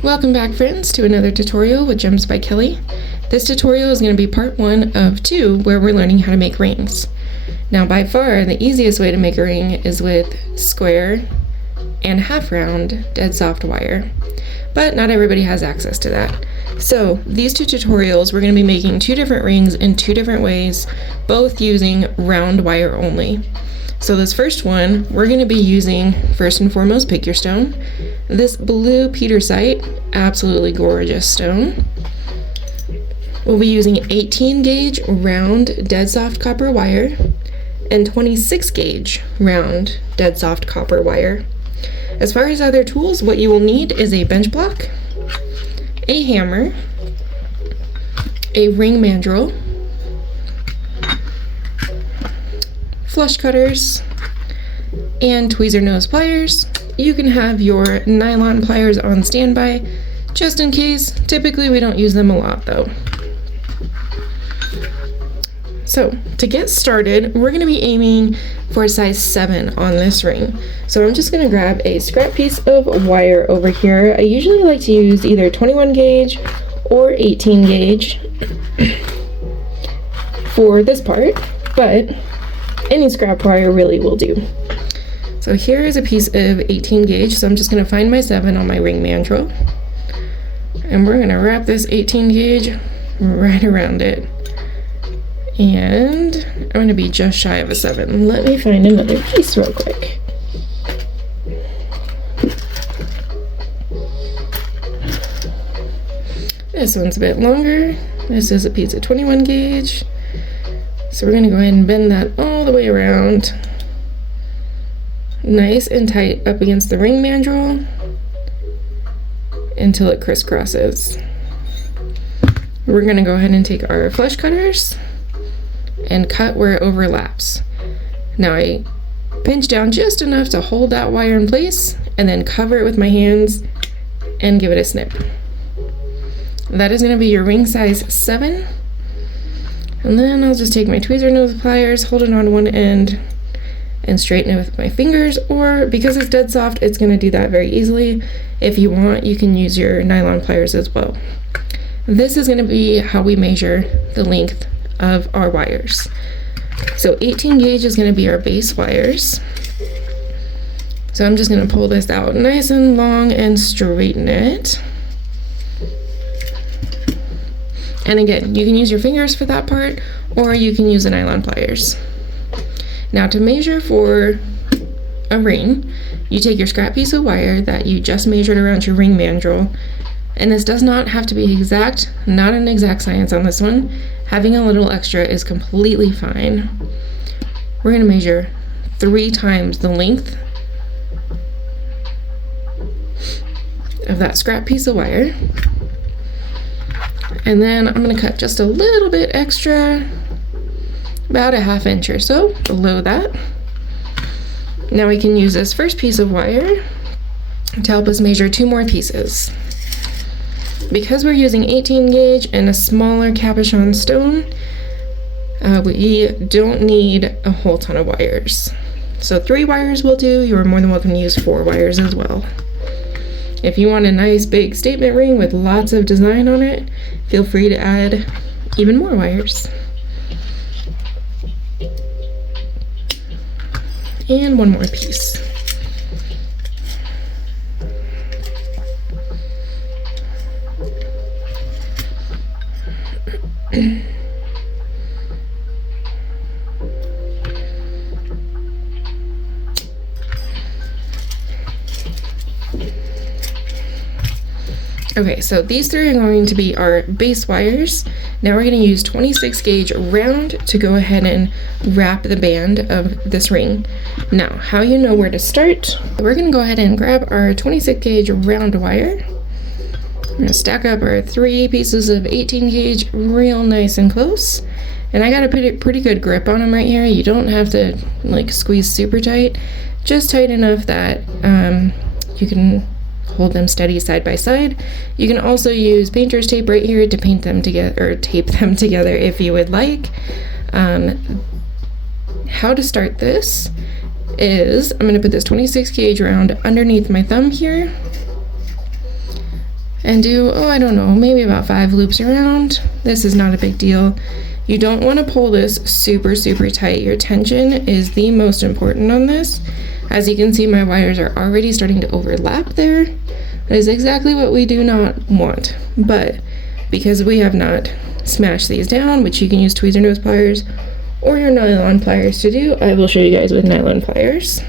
Welcome back, friends, to another tutorial with Gems by Kelly. This tutorial is going to be part 1 of 2 where we're learning how to make rings. Now, by far the easiest way to make a ring is with square and half round dead soft wire, but not everybody has access to that. So these 2 tutorials we're going to be making 2 different rings in 2 different ways, both using round wire only. So this first one, we're going to be using, first and foremost, pick your stone. This blue petersite, absolutely gorgeous stone. We'll be using 18 gauge round dead soft copper wire and 26 gauge round dead soft copper wire. As far as other tools, what you will need is a bench block, a hammer, a ring mandrel, flush cutters, and tweezer nose pliers. You can have your nylon pliers on standby just in case. Typically we don't use them a lot though. So to get started, we're going to be aiming for a size 7 on this ring. So I'm just going to grab a scrap piece of wire over here. I usually like to use either 21 gauge or 18 gauge for this part, but any scrap wire really will do. So here is a piece of 18 gauge, so I'm just going to find my 7 on my ring mandrel, and we're going to wrap this 18 gauge right around it, and I'm going to be just shy of a 7. Let me find another piece real quick. This one's a bit longer. This is a piece of 21 gauge. So we're going to go ahead and bend that all the way around, nice and tight up against the ring mandrel until it crisscrosses. We're going to go ahead and take our flush cutters and cut where it overlaps. Now I pinch down just enough to hold that wire in place and then cover it with my hands and give it a snip. That is going to be your ring size 7. And then I'll just take my tweezer nose pliers, hold it on one end, and straighten it with my fingers, or because it's dead soft, it's going to do that very easily. If you want, you can use your nylon pliers as well. This is going to be how we measure the length of our wires. So 18 gauge is going to be our base wires. So I'm just going to pull this out nice and long and straighten it. And again, you can use your fingers for that part, or you can use the nylon pliers. Now to measure for a ring, you take your scrap piece of wire that you just measured around your ring mandrel, and this does not have to be exact, not an exact science on this one. Having a little extra is completely fine. We're going to measure 3 times the length of that scrap piece of wire. And then I'm going to cut just a little bit extra, about a 1/2 inch or so below that. Now we can use this first piece of wire to help us measure 2 more pieces. Because we're using 18 gauge and a smaller cabochon stone, we don't need a whole ton of wires. So 3 wires will do. You are more than welcome to use 4 wires as well. If you want a nice big statement ring with lots of design on it, feel free to add even more wires. And 1 more piece. Okay, so these 3 are going to be our base wires. Now we're going to use 26 gauge round to go ahead and wrap the band of this ring. Now, how you know where to start, we're going to go ahead and grab our 26 gauge round wire. We're going to stack up our 3 pieces of 18 gauge real nice and close. And I got a pretty good grip on them right here. You don't have to like squeeze super tight, just tight enough that you can hold them steady side by side. You can also use painter's tape right here to paint them together, or tape them together if you would like. How to start this is I'm going to put this 26 gauge round underneath my thumb here. and do, oh, I don't know, maybe about 5 loops around. This is not a big deal. You don't want to pull this super, super tight. Your tension is the most important on this. As you can see, my wires are already starting to overlap there. That is exactly what we do not want. But because we have not smashed these down, which you can use tweezer nose pliers or your nylon pliers to do, I will show you guys with nylon pliers.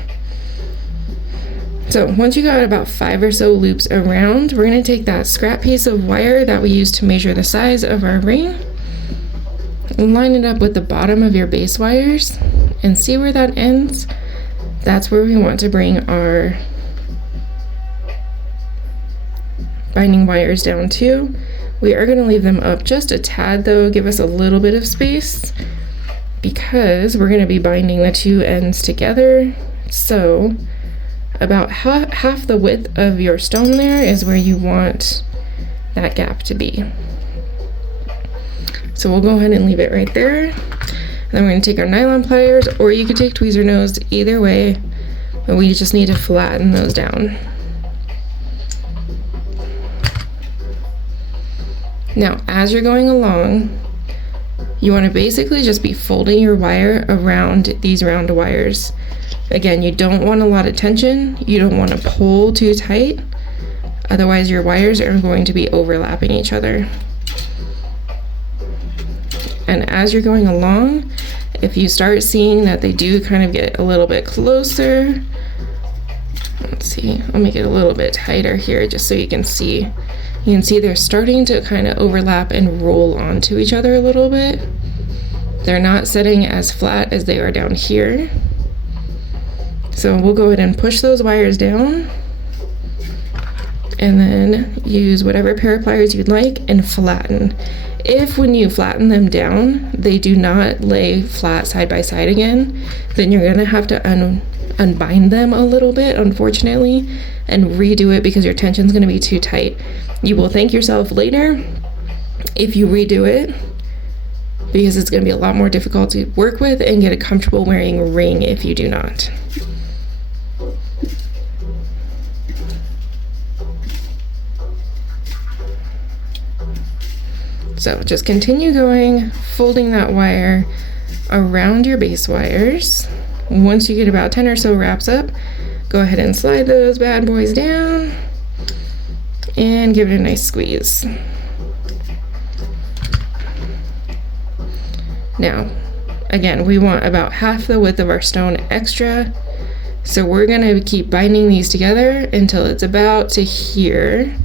So once you got about 5 or so loops around, we're going to take that scrap piece of wire that we used to measure the size of our ring, line it up with the bottom of your base wires, and see where that ends. That's where we want to bring our binding wires down to. We are going to leave them up just a tad though, give us a little bit of space, because we're going to be binding the two ends together. So about half the width of your stone there is where you want that gap to be. So we'll go ahead and leave it right there. And then we're going to take our nylon pliers, or you could take tweezer nose, either way, but we just need to flatten those down. Now, as you're going along, you want to basically just be folding your wire around these round wires. Again, you don't want a lot of tension. You don't want to pull too tight. Otherwise, your wires are going to be overlapping each other. And as you're going along, if you start seeing that they do kind of get a little bit closer, let's see, I'll make it a little bit tighter here just so you can see. You can see they're starting to kind of overlap and roll onto each other a little bit. They're not setting as flat as they are down here. So we'll go ahead and push those wires down, and then use whatever pair of pliers you'd like and flatten. If when you flatten them down, they do not lay flat side by side again, then you're gonna have to unbind them a little bit, unfortunately, and redo it because your tension's gonna be too tight. You will thank yourself later if you redo it, because it's gonna be a lot more difficult to work with and get a comfortable wearing ring if you do not. So just continue going, folding that wire around your base wires. Once you get about 10 or so wraps up, go ahead and slide those bad boys down and give it a nice squeeze. Now, again, we want about half the width of our stone extra. So we're gonna keep binding these together until it's about to here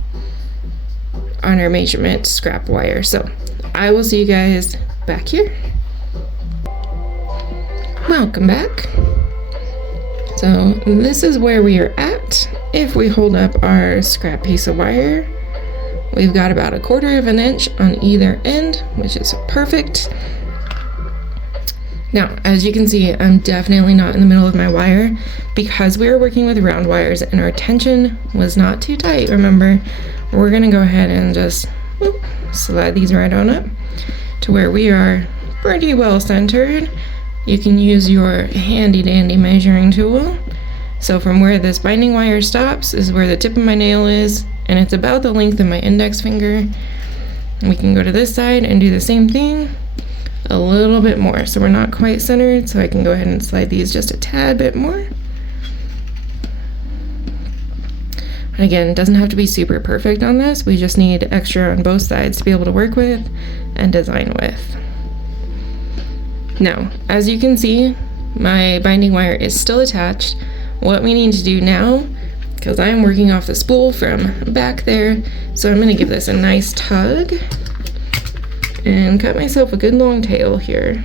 on our measurement scrap wire. So I will see you guys back here. Welcome back. So this is where we are at. If we hold up our scrap piece of wire, we've got about 1/4 of an inch on either end, which is perfect. Now, as you can see, I'm definitely not in the middle of my wire because we were working with round wires and our tension was not too tight. Remember, we're gonna go ahead and just slide these right on up to where we are pretty well centered. You can use your handy dandy measuring tool. So from where this binding wire stops is where the tip of my nail is, and it's about the length of my index finger. And we can go to this side and do the same thing a little bit more. So we're not quite centered, so I can go ahead and slide these just a tad bit more. And again, it doesn't have to be super perfect on this. We just need extra on both sides to be able to work with and design with. Now, as you can see, my binding wire is still attached. What we need to do now, because I'm working off the spool from back there, so I'm gonna give this a nice tug and cut myself a good long tail here.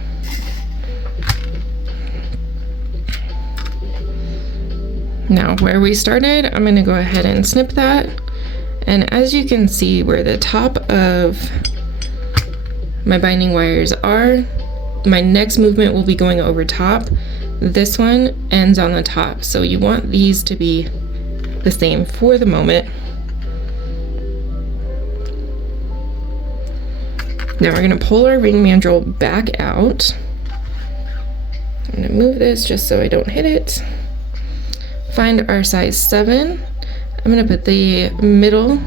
Now, where we started, I'm gonna go ahead and snip that. And as you can see where the top of my binding wires are, my next movement will be going over top. This one ends on the top, so you want these to be the same for the moment. Now we're gonna pull our ring mandrel back out. I'm gonna move this just so I don't hit it. Find our size 7. I'm gonna put the middle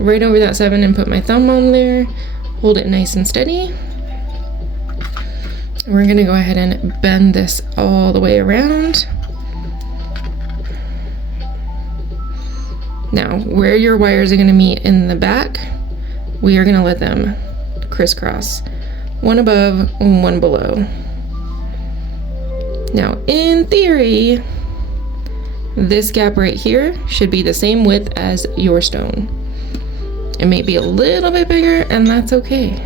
right over that 7 and put my thumb on there. Hold it nice and steady. We're gonna go ahead and bend this all the way around. Now, where your wires are gonna meet in the back, we are gonna let them crisscross. One above, one below. Now, in theory, this gap right here should be the same width as your stone. It may be a little bit bigger, and that's okay.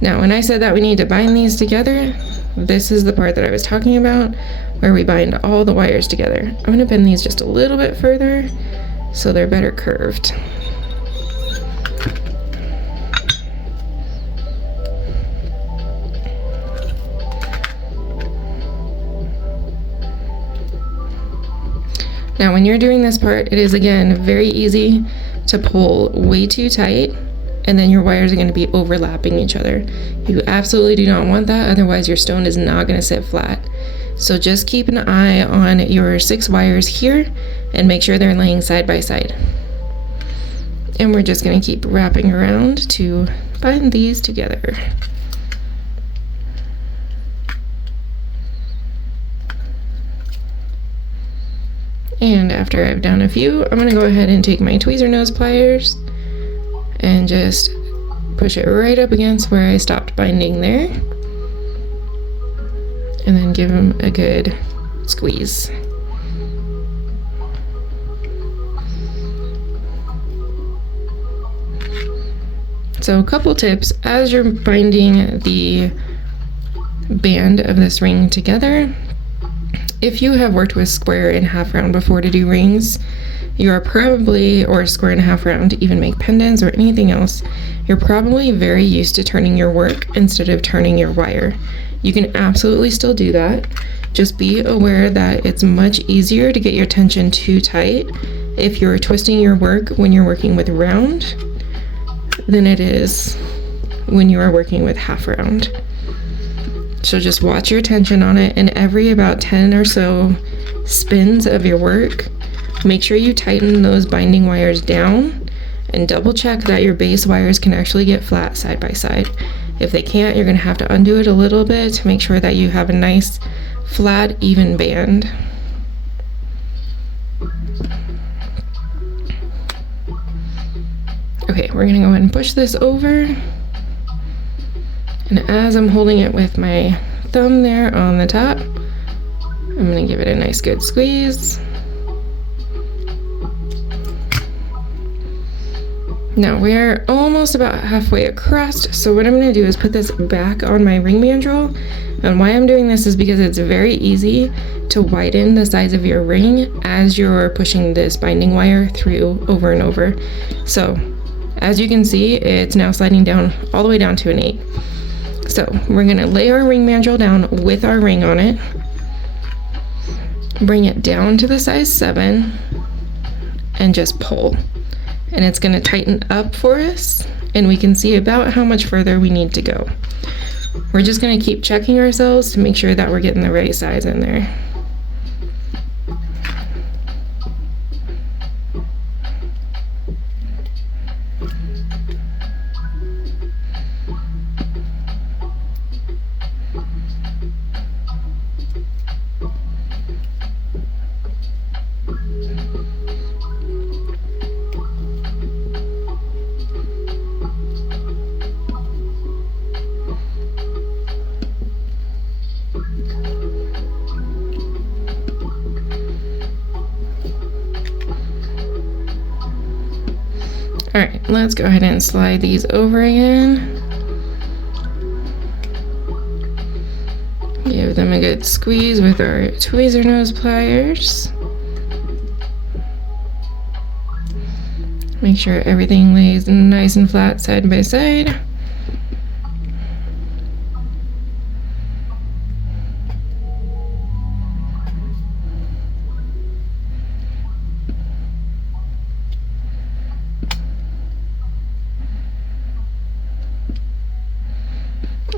Now, when I said that we need to bind these together, this is the part that I was talking about, where we bind all the wires together. I'm gonna bend these just a little bit further so they're better curved. Now, when you're doing this part, it is again very easy to pull way too tight, and then your wires are going to be overlapping each other. You absolutely do not want that, otherwise your stone is not going to sit flat. So just keep an eye on your 6 wires here and make sure they're laying side by side. And we're just going to keep wrapping around to bind these together. And after I've done a few, I'm going to go ahead and take my tweezer nose pliers and just push it right up against where I stopped binding there, and then give them a good squeeze. So a couple tips as you're binding the band of this ring together. If you have worked with square and half round before to do rings, you are probably, or square and a half round to even make pendants or anything else, you're probably very used to turning your work instead of turning your wire. You can absolutely still do that. Just be aware that it's much easier to get your tension too tight if you're twisting your work when you're working with round than it is when you are working with half round. So just watch your tension on it, and every about 10 or so spins of your work, make sure you tighten those binding wires down and double check that your base wires can actually get flat side by side. If they can't, you're going to have to undo it a little bit to make sure that you have a nice flat even band. Okay, we're going to go ahead and push this over. And as I'm holding it with my thumb there on the top, I'm going to give it a nice good squeeze. Now we're almost about halfway across, so what I'm going to do is put this back on my ring mandrel. And why I'm doing this is because it's very easy to widen the size of your ring as you're pushing this binding wire through over and over. So as you can see, it's now sliding down all the way down to an 8. So we're going to lay our ring mandrel down with our ring on it, bring it down to the size 7, and just pull. And it's going to tighten up for us, and we can see about how much further we need to go. We're just going to keep checking ourselves to make sure that we're getting the right size in there. Alright, let's go ahead and slide these over again. Give them a good squeeze with our tweezer nose pliers. Make sure everything lays nice and flat side by side.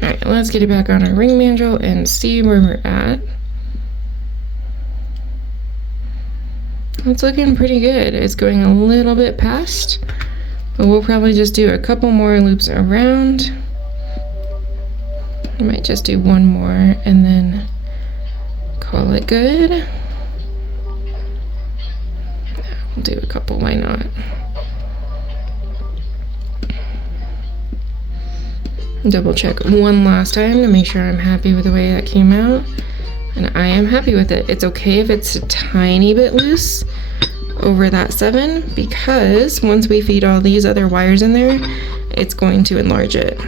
Alright, let's get it back on our ring mandrel and see where we're at. It's looking pretty good. It's going a little bit past, but we'll probably just do a couple more loops around. I might just do one more and then call it good. We'll do a couple, why not? Double check one last time to make sure I'm happy with the way that came out. And I am happy with it. It's okay if it's a tiny bit loose over that 7, because once we feed all these other wires in there, it's going to enlarge it.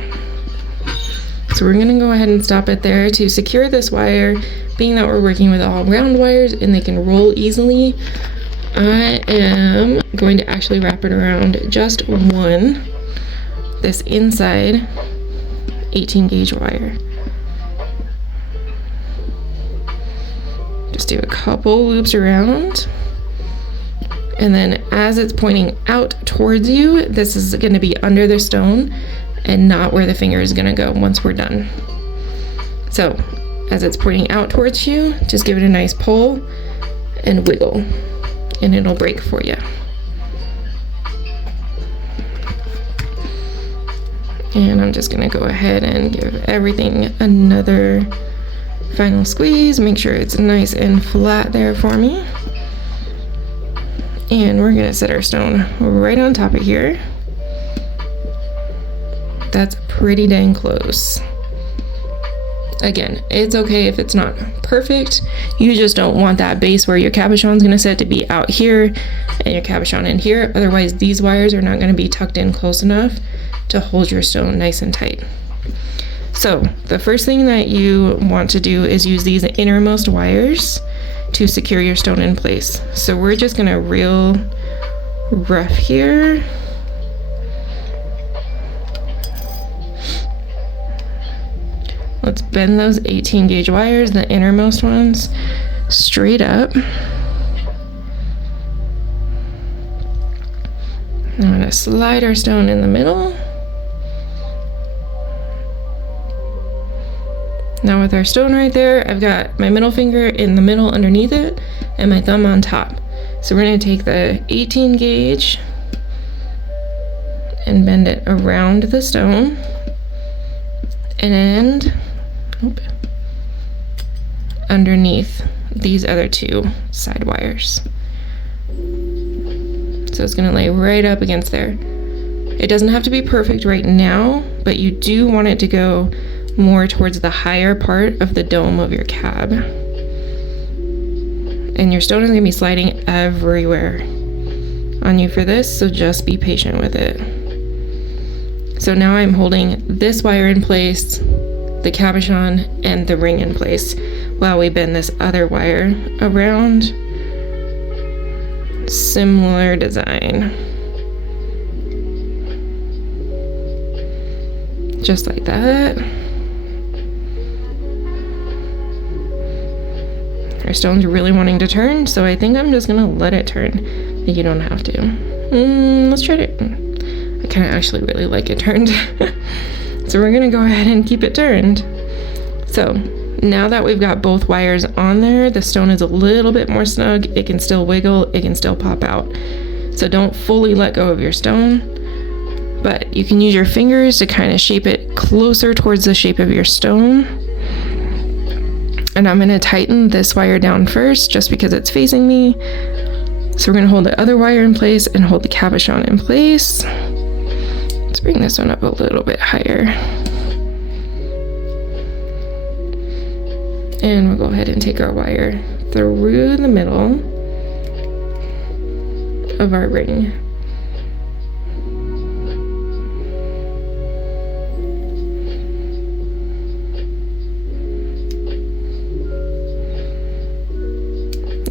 So we're gonna go ahead and stop it there to secure this wire, being that we're working with all round wires and they can roll easily. I am going to actually wrap it around just one, this inside 18 gauge wire. Just do a couple loops around, and then as it's pointing out towards you, this is going to be under the stone and not where the finger is going to go once we're done. So as it's pointing out towards you, just give it a nice pull and wiggle, and it'll break for you. And I'm just going to go ahead and give everything another final squeeze, make sure it's nice and flat there for me. And we're gonna set our stone right on top of here. That's pretty dang close. Again, it's okay if it's not perfect. You just don't want that base where your cabochon's gonna sit to be out here and your cabochon in here. Otherwise, these wires are not gonna be tucked in close enough to hold your stone nice and tight. So the first thing that you want to do is use these innermost wires to secure your stone in place. So we're just gonna reel rough here. Let's bend those 18 gauge wires, the innermost ones, straight up. I'm gonna slide our stone in the middle. Now with our stone right there, I've got my middle finger in the middle underneath it and my thumb on top. So we're going to take the 18 gauge and bend it around the stone and underneath these other 2 side wires. So it's going to lay right up against there. It doesn't have to be perfect right now, but you do want it to go more towards the higher part of the dome of your cab. And your stone is going to be sliding everywhere on you for this, so just be patient with it. So now I'm holding this wire in place, the cabochon, and the ring in place while we bend this other wire around. Similar design. Just like that. Our stone's really wanting to turn, so I think I'm just gonna let it turn. You don't have to. Let's try it. I kind of actually really like it turned. So we're gonna go ahead and keep it turned. So now that we've got both wires on there, the stone is a little bit more snug. It can still wiggle, it can still pop out. So don't fully let go of your stone, but you can use your fingers to kind of shape it closer towards the shape of your stone. And I'm going to tighten this wire down first just because it's facing me. So we're going to hold the other wire in place and hold the cabochon in place. Let's bring this one up a little bit higher. And we'll go ahead and take our wire through the middle of our ring.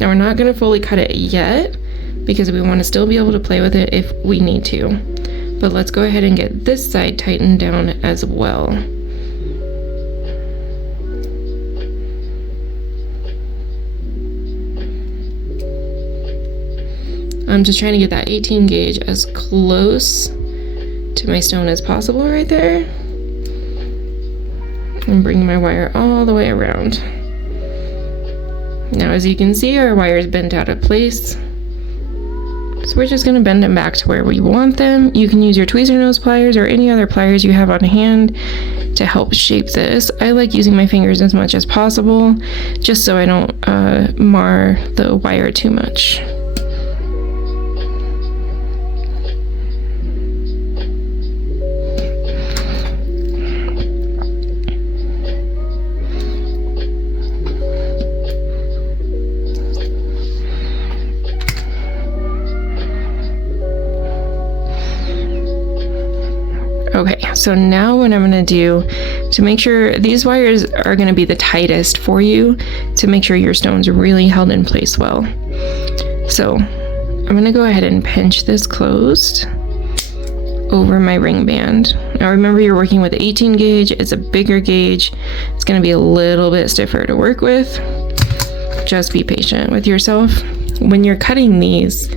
Now we're not going to fully cut it yet because we want to still be able to play with it if we need to. But let's go ahead and get this side tightened down as well. I'm just trying to get that 18 gauge as close to my stone as possible right there. And bring my wire all the way around. Now as you can see, our wire is bent out of place. So we're just gonna bend them back to where we want them. You can use your tweezer nose pliers or any other pliers you have on hand to help shape this. I like using my fingers as much as possible, just so I don't mar the wire too much. Okay, so now what I'm gonna do to make sure these wires are gonna be the tightest for you, to make sure your stone's really held in place well. So I'm gonna go ahead and pinch this closed over my ring band. Now remember, you're working with 18 gauge, it's a bigger gauge, it's gonna be a little bit stiffer to work with. Just be patient with yourself. When you're cutting these,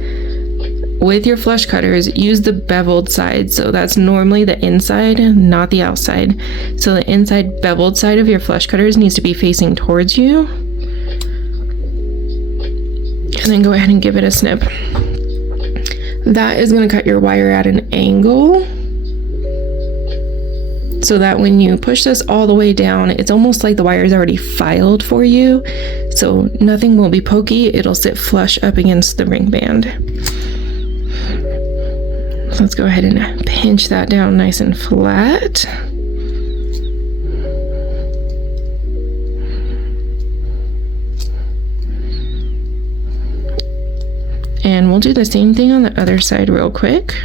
with your flush cutters, use the beveled side. So that's normally the inside, not the outside. So the inside beveled side of your flush cutters needs to be facing towards you. And then go ahead and give it a snip. That is going to cut your wire at an angle, so that when you push this all the way down, it's almost like the wire is already filed for you. So nothing will be pokey, it'll sit flush up against the ring band. Let's go ahead and pinch that down nice and flat. And we'll do the same thing on the other side real quick.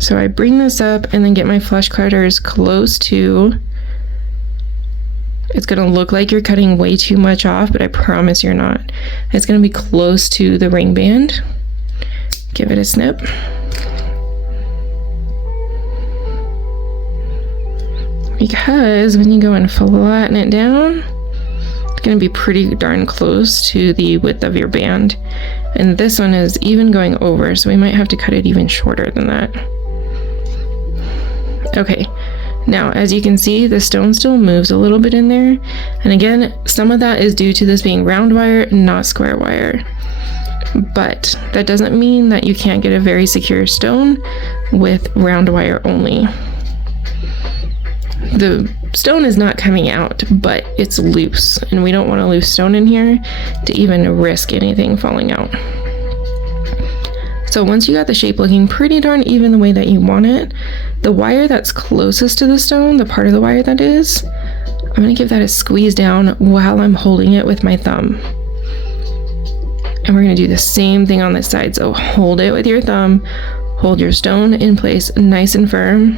So I bring this up and then get my flush cutters close to. It's gonna look like you're cutting way too much off, but I promise you're not. It's gonna be close to the ring band. Give it a snip. Because when you go and flatten it down, it's going to be pretty darn close to the width of your band. And this one is even going over, so we might have to cut it even shorter than that. Okay, now as you can see, the stone still moves a little bit in there. And again, some of that is due to this being round wire, not square wire. But that doesn't mean that you can't get a very secure stone with round wire only. The stone is not coming out, but it's loose, and we don't want a loose stone in here to even risk anything falling out. So once you got the shape looking pretty darn even the way that you want it, the wire that's closest to the stone, the part of the wire that is, I'm going to give that a squeeze down while I'm holding it with my thumb. And we're going to do the same thing on this side. So hold it with your thumb, hold your stone in place nice and firm,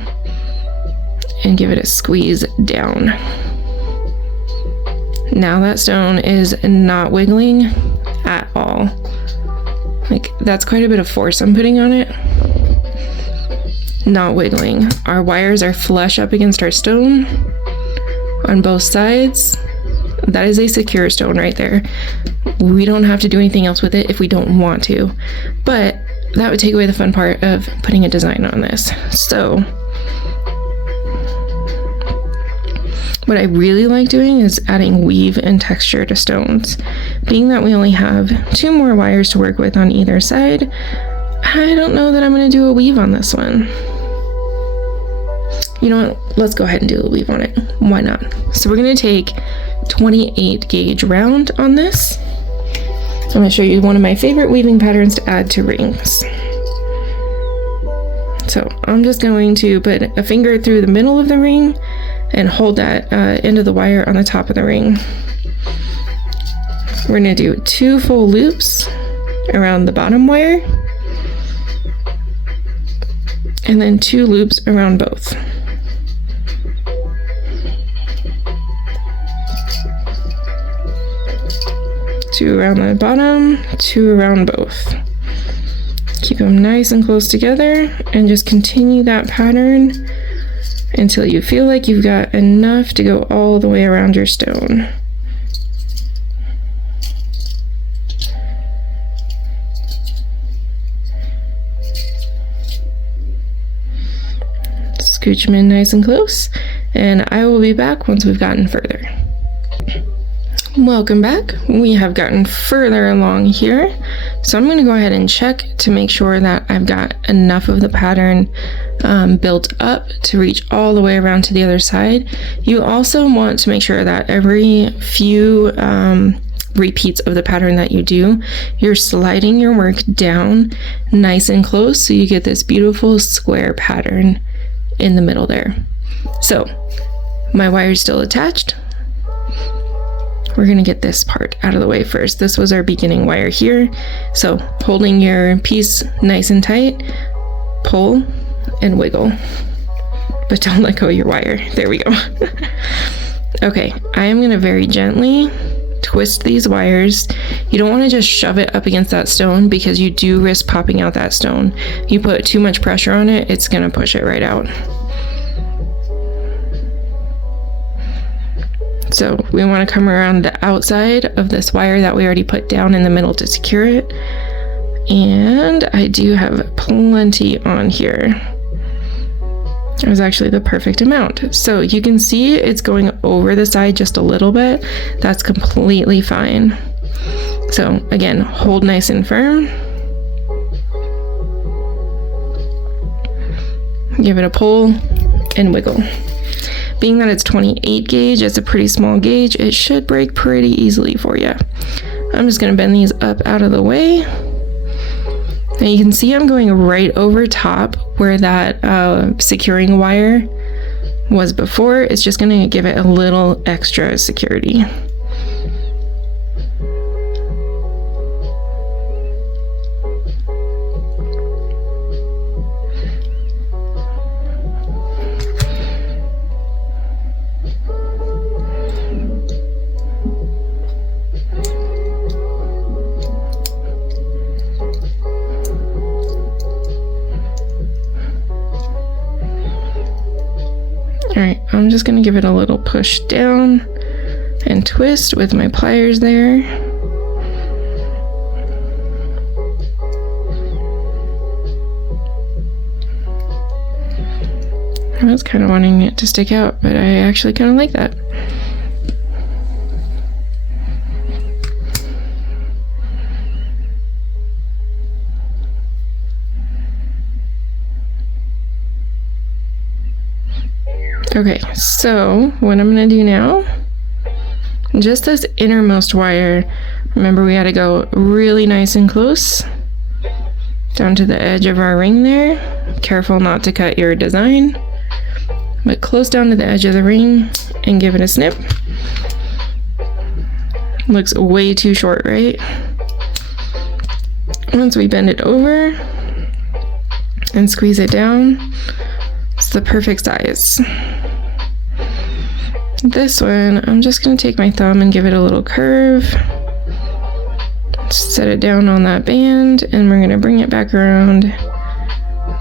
and give it a squeeze down. Now that stone is not wiggling at all. Like, that's quite a bit of force I'm putting on it. Not wiggling. Our wires are flush up against our stone on both sides. That is a secure stone right there. We don't have to do anything else with it if we don't want to, but that would take away the fun part of putting a design on this. So what I really like doing is adding weave and texture to stones. Being that we only have 2 more wires to work with on either side, I don't know that I'm going to do a weave on this one. You know what? Let's go ahead and do a weave on it. Why not? So we're going to take 28 gauge round on this. I'm going to show you one of my favorite weaving patterns to add to rings. So I'm just going to put a finger through the middle of the ring and hold that end of the wire on the top of the ring. We're going to do 2 full loops around the bottom wire, and then 2 loops around both. 2 around the bottom, 2 around both. Keep them nice and close together and just continue that pattern until you feel like you've got enough to go all the way around your stone. Scooch them in nice and close, and I will be back once we've gotten further. Welcome back. We have gotten further along here. So I'm going to go ahead and check to make sure that I've got enough of the pattern built up to reach all the way around to the other side. You also want to make sure that every few repeats of the pattern that you do, you're sliding your work down nice and close so you get this beautiful square pattern in the middle there. So my wire's still attached. We're going to get this part out of the way first. This was our beginning wire here. So holding your piece nice and tight, pull and wiggle, but don't let go of your wire. There we go. Okay, I am going to very gently twist these wires. You don't want to just shove it up against that stone because you do risk popping out that stone. You put too much pressure on it, it's going to push it right out. So we want to come around the outside of this wire that we already put down in the middle to secure it. And I do have plenty on here. It was actually the perfect amount. So you can see it's going over the side just a little bit. That's completely fine. So again, hold nice and firm. Give it a pull and wiggle. Being that it's 28 gauge, it's a pretty small gauge, it should break pretty easily for you. I'm just gonna bend these up out of the way. Now you can see I'm going right over top where that securing wire was before. It's just gonna give it a little extra security. Alright, I'm just going to give it a little push down and twist with my pliers there. I was kind of wanting it to stick out, but I actually kind of like that. Okay, so what I'm going to do now, just this innermost wire, remember we got to go really nice and close down to the edge of our ring there. Careful not to cut your design, but close down to the edge of the ring and give it a snip. Looks way too short, right? Once we bend it over and squeeze it down, it's the perfect size. This one, I'm just going to take my thumb and give it a little curve. Set it down on that band, and we're going to bring it back around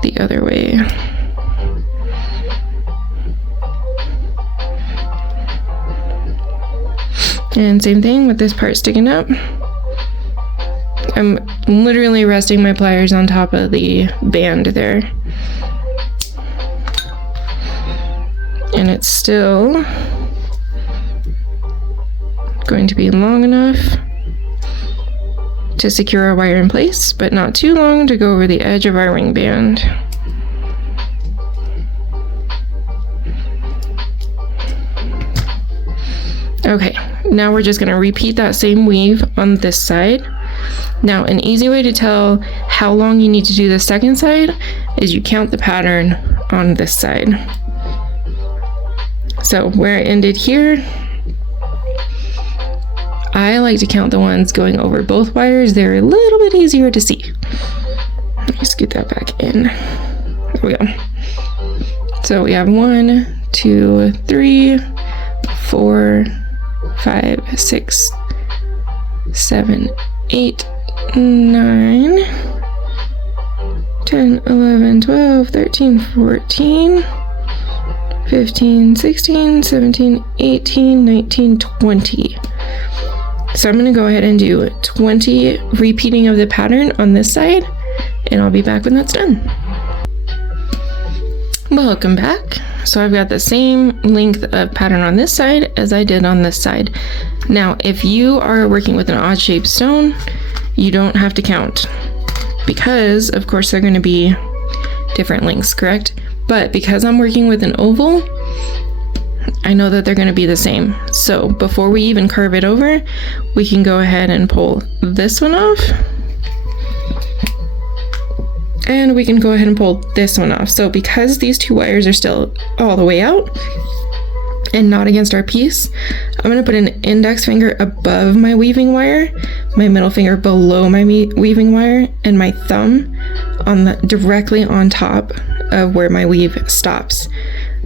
the other way. And same thing with this part sticking up. I'm literally resting my pliers on top of the band there. And it's still going to be long enough to secure our wire in place, but not too long to go over the edge of our ring band. Okay, now we're just going to repeat that same weave on this side. Now, an easy way to tell how long you need to do the second side is you count the pattern on this side. So where it ended here, I like to count the ones going over both wires. They're a little bit easier to see. Let me scoot that back in. There we go. So we have 1, 2, 3, 4, 5, 6, 7, 8, 9, 10, 11, 12, 13, 14, 15, 16, 17, 18, 19, 20. So I'm going to go ahead and do 20 repeating of the pattern on this side, and I'll be back when that's done. Welcome back. So I've got the same length of pattern on this side as I did on this side. Now, if you are working with an odd shaped stone, you don't have to count because of course they're going to be different lengths, correct? But because I'm working with an oval, I know that they're going to be the same. So before we even carve it over, we can go ahead and pull this one off. And we can go ahead and pull this one off. So because these two wires are still all the way out and not against our piece, I'm going to put an index finger above my weaving wire, my middle finger below my weaving wire, and my thumb directly on top of where my weave stops.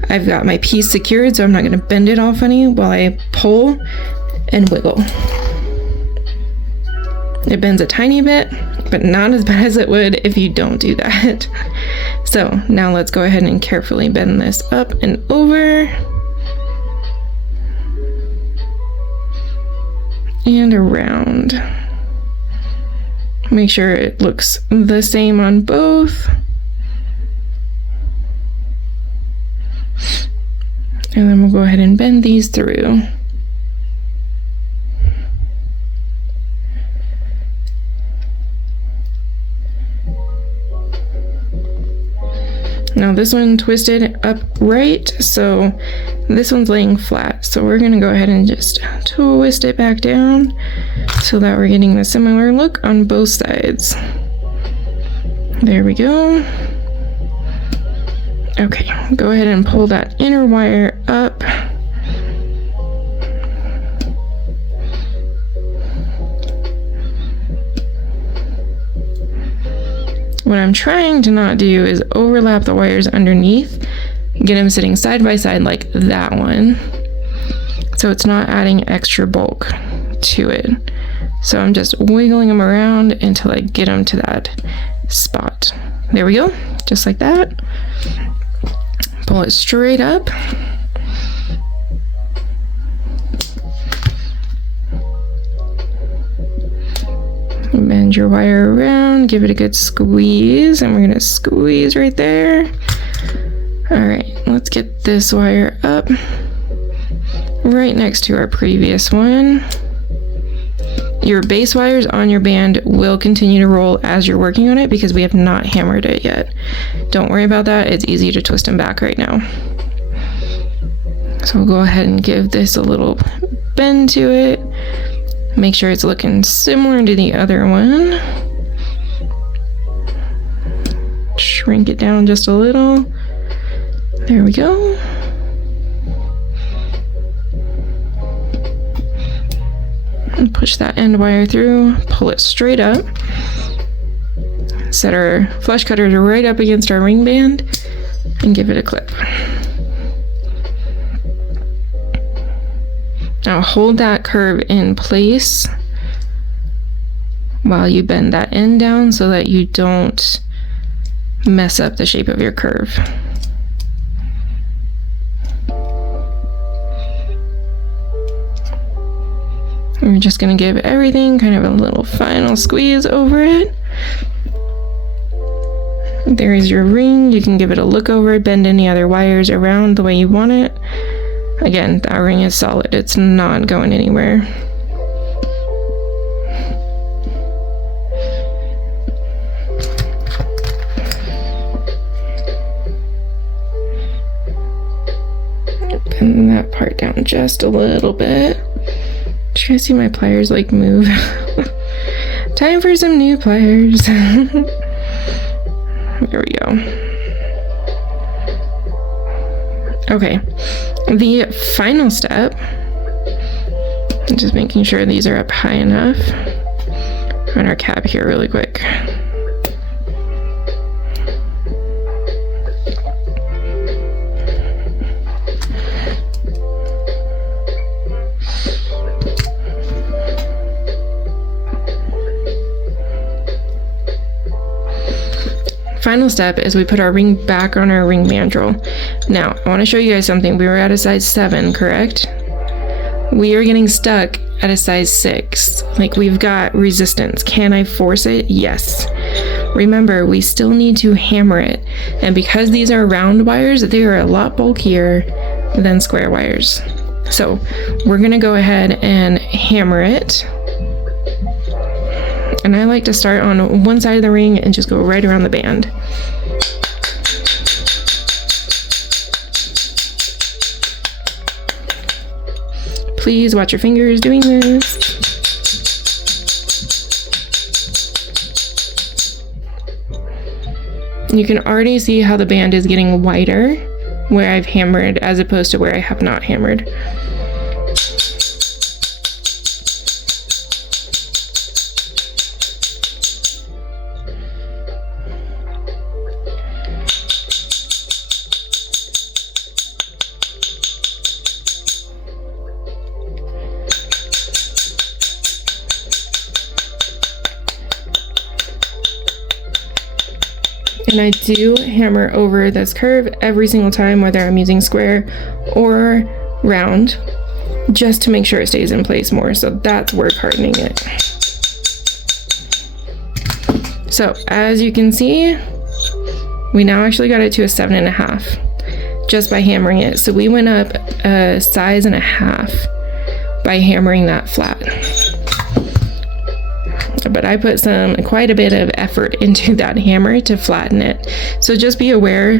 I've got my piece secured, so I'm not going to bend it all funny while I pull and wiggle. It bends a tiny bit, but not as bad as it would if you don't do that. So now let's go ahead and carefully bend this up and over. And around. Make sure it looks the same on both. And then we'll go ahead and bend these through. Now this one twisted upright, so this one's laying flat. So we're gonna go ahead and just twist it back down so that we're getting a similar look on both sides. There we go. Okay, go ahead and pull that inner wire up. What I'm trying to not do is overlap the wires underneath, get them sitting side by side like that one, so it's not adding extra bulk to it. So I'm just wiggling them around until I get them to that spot. There we go, just like that. Pull it straight up. Bend your wire around, give it a good squeeze, and we're gonna squeeze right there. All right, let's get this wire up right next to our previous one. Your base wires on your band will continue to roll as you're working on it because we have not hammered it yet. Don't worry about that, it's easy to twist them back right now. So we'll go ahead and give this a little bend to it. Make sure it's looking similar to the other one. Shrink it down just a little. There we go. And push that end wire through, pull it straight up. Set our flush cutters right up against our ring band and give it a clip. Now hold that curve in place while you bend that end down so that you don't mess up the shape of your curve. We're just going to give everything kind of a little final squeeze over it. There is your ring. You can give it a look over, bend any other wires around the way you want it. Again, that ring is solid. It's not going anywhere. Bend that part down just a little bit. Did you guys see my pliers like move? Time for some new pliers. There we go. Okay, the final step, I'm just making sure these are up high enough. Run our cap here really quick. Final step is we put our ring back on our ring mandrel. Now, I want to show you guys something. We were at a size 7, correct? We are getting stuck at a size 6. Like, we've got resistance. Can I force it? Yes. remember, we still need to hammer it. And because these are round wires, they are a lot bulkier than square wires. So we're gonna go ahead and hammer it. And I like to start on one side of the ring and just go right around the band. Please watch your fingers doing this. You can already see how the band is getting wider where I've hammered as opposed to where I have not hammered. And I do hammer over this curve every single time, whether I'm using square or round, just to make sure it stays in place more. So that's worth hardening it. So as you can see, we now actually got it to a 7.5 just by hammering it. So we went up a size and a half by hammering that flat. But I put quite a bit of effort into that hammer to flatten it. So just be aware,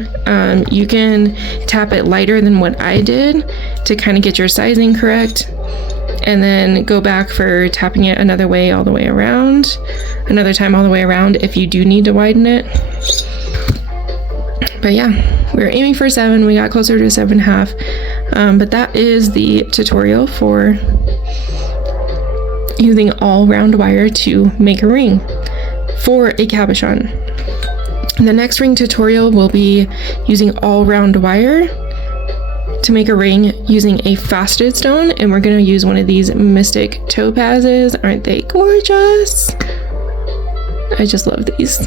you can tap it lighter than what I did to kind of get your sizing correct, and then go back for tapping it another way all the way around, another time all the way around if you do need to widen it. But yeah, we were aiming for 7, we got closer to 7.5, but that is the tutorial for using all round wire to make a ring for a cabochon. The next ring tutorial will be using all round wire to make a ring using a faceted stone, and we're going to use one of these Mystic topazes. Aren't they gorgeous? I just love these.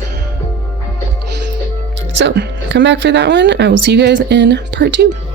So come back for that one. I will see you guys in part 2.